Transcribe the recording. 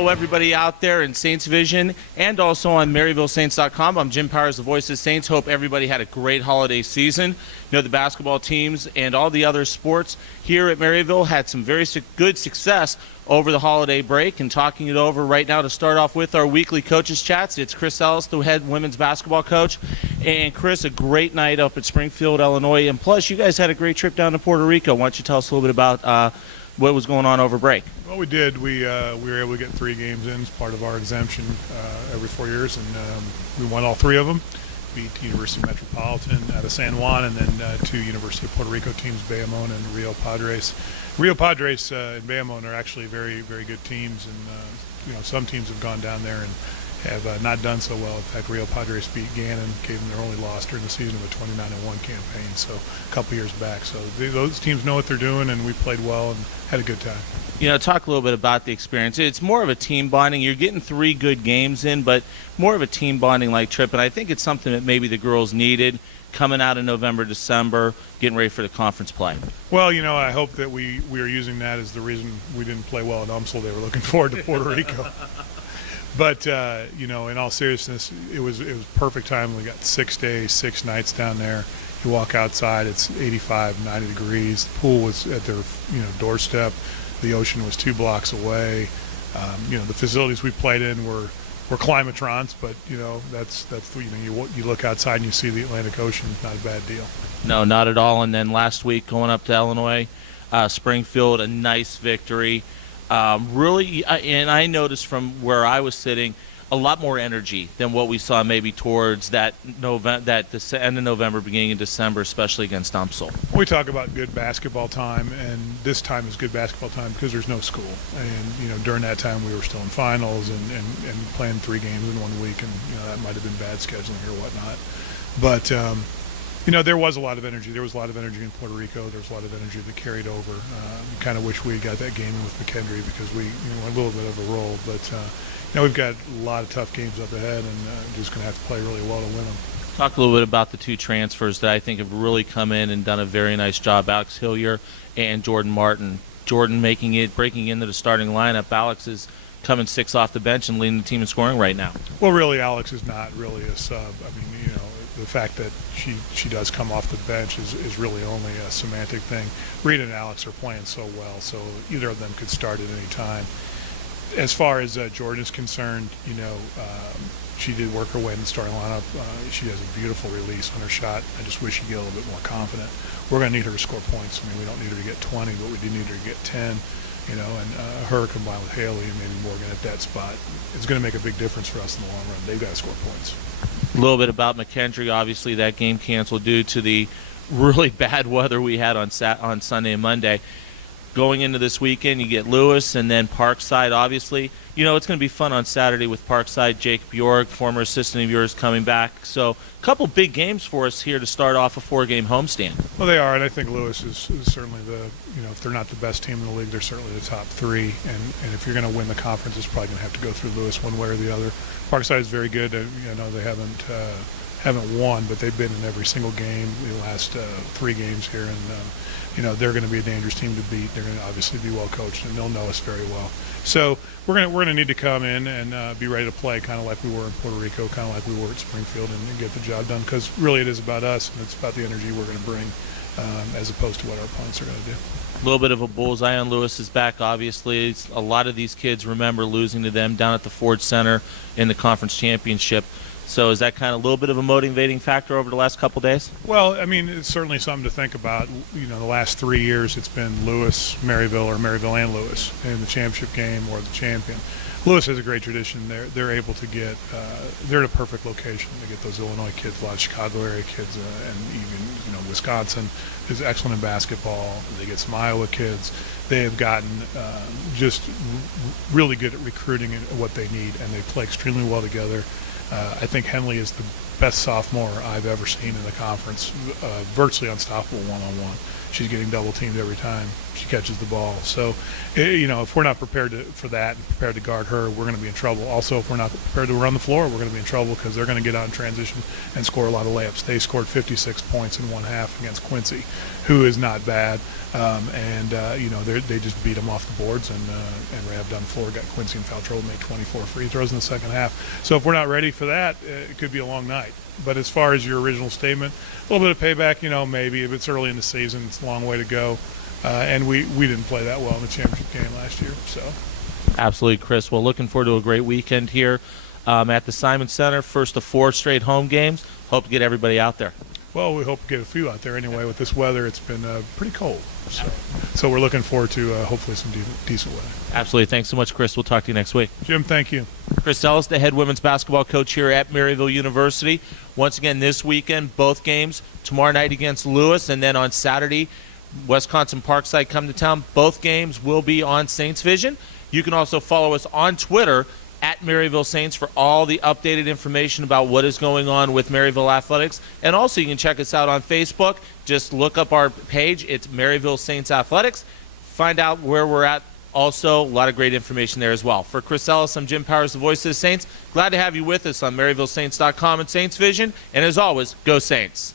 Hello, everybody out there in Saints Vision and also on MaryvilleSaints.com. I'm Jim Powers, the voice of Saints. Hope everybody had a great holiday season. You know, the basketball teams and all the other sports here at Maryville had some very good success over the holiday break. And talking it over right now to start off with our weekly coaches chats, it's Chris Ellis, the head women's basketball coach. And Chris, a great night up at Springfield, Illinois. And plus, you guys had a great trip down to Puerto Rico. Why don't you tell us a little bit about what was going on over break? Well, we did. We were able to get 3 games in as part of our exemption every 4 years, and we won all 3 of them. Beat University Metropolitan out of San Juan, and then 2 University of Puerto Rico teams, Bayamon and Rio Padres. Rio Padres and Bayamon are actually very, very good teams, and some teams have gone down there and have not done so well. In fact, Rio Padres beat Gannon, gave them their only loss during the season of a 29-1 campaign, so a couple years back. So those teams know what they're doing, and we played well and had a good time. Talk a little bit about the experience. It's more of a team bonding. You're getting 3 good games in, but more of a team bonding like trip, and I think it's something that maybe the girls needed coming out of November, December, getting ready for the conference play. Well, I hope that we are using that as the reason we didn't play well at UMSL. They were looking forward to Puerto Rico. But, in all seriousness, it was perfect time. We got 6 days, 6 nights down there. You walk outside, it's 85, 90 degrees. The pool was at their, doorstep. The ocean was 2 blocks away. The facilities we played in were climatrons, but, that's you look outside and you see the Atlantic Ocean. Not a bad deal. No, not at all. And then last week going up to Illinois, Springfield, a nice victory. Really, and I noticed from where I was sitting, a lot more energy than what we saw maybe towards that end of November, beginning of December, especially against UMSL. We talk about good basketball time, and this time is good basketball time because there's no school. And, during that time we were still in finals and playing 3 games in 1 week, and, that might have been bad scheduling or whatnot. But, there was a lot of energy. There was a lot of energy in Puerto Rico. There was a lot of energy that carried over. Kind of wish we got that game in with McKendree because we a little bit of a roll. But, we've got a lot of tough games up ahead, and just going to have to play really well to win them. Talk a little bit about the 2 transfers that I think have really come in and done a very nice job, Alex Hillier and Jordan Martin. Jordan breaking into the starting lineup. Alex is coming 6 off the bench and leading the team in scoring right now. Well, really, Alex is not really a sub. The fact that she does come off the bench is really only a semantic thing. Rita and Alex are playing so well, so either of them could start at any time. As far as Jordan is concerned, she did work her way in the starting lineup. She has a beautiful release on her shot. I just wish she'd get a little bit more confident. We're going to need her to score points. We don't need her to get 20, but we do need her to get 10. And her combined with Haley and maybe Morgan at that spot, it's going to make a big difference for us in the long run. They've got to score points. A little bit about McKendree. Obviously, that game canceled due to the really bad weather we had on Sunday and Monday. Going into this weekend, you get Lewis and then Parkside, obviously. It's going to be fun on Saturday with Parkside. Jake Bjork, former assistant of yours, coming back. So a couple big games for us here to start off a 4-game homestand. Well, they are, and I think Lewis is certainly if they're not the best team in the league, they're certainly the top 3. And if you're going to win the conference, it's probably going to have to go through Lewis one way or the other. Parkside is very good. They haven't won, but they've been in every single game the last 3 games here, and they're going to be a dangerous team to beat. They're going to obviously be well coached, and they'll know us very well. So we're going to need to come in and be ready to play, kind of like we were in Puerto Rico, kind of like we were at Springfield, and get the job done. Because really, it is about us, and it's about the energy we're going to bring, as opposed to what our opponents are going to do. A little bit of a bullseye on Lewis's back, obviously. A lot of these kids remember losing to them down at the Ford Center in the conference championship. So is that kind of a little bit of a motivating factor over the last couple days? Well, it's certainly something to think about. The last 3 years it's been Lewis, Maryville, or Maryville and Lewis in the championship game or the champion. Lewis has a great tradition. They're able to get they're in a perfect location to get those Illinois kids, a lot of Chicago area kids, and even Wisconsin is excellent in basketball. They get some Iowa kids. They have gotten just really good at recruiting and what they need, and they play extremely well together. I think Henley is best sophomore I've ever seen in the conference, virtually unstoppable one-on-one. She's getting double teamed every time she catches the ball. So, if we're not prepared for that and prepared to guard her, we're going to be in trouble. Also, if we're not prepared to run the floor, we're going to be in trouble because they're going to get out in transition and score a lot of layups. They scored 56 points in one half against Quincy, who is not bad. They just beat them off the boards and ran up down the floor, got Quincy in foul trouble, made 24 free throws in the second half. So if we're not ready for that, it could be a long night. But as far as your original statement, a little bit of payback, maybe. If it's early in the season, it's a long way to go. And we didn't play that well in the championship game last year. So, Absolutely, Chris. Well, looking forward to a great weekend here at the Simon Center. First of 4 straight home games. Hope to get everybody out there. Well, we hope to get a few out there anyway. With this weather, it's been pretty cold. So we're looking forward to hopefully some decent weather. Absolutely. Thanks so much, Chris. We'll talk to you next week. Jim, thank you. Chris Ellis, the head women's basketball coach here at Maryville University. Once again, this weekend, both games. Tomorrow night against Lewis, and then on Saturday, Wisconsin Parkside come to town. Both games will be on Saints Vision. You can also follow us on Twitter at Maryville Saints for all the updated information about what is going on with Maryville Athletics. And also you can check us out on Facebook. Just look up our page. It's Maryville Saints Athletics. Find out where we're at. Also, a lot of great information there as well. For Chris Ellis, I'm Jim Powers, the voice of the Saints. Glad to have you with us on MaryvilleSaints.com and Saints Vision. And as always, go Saints.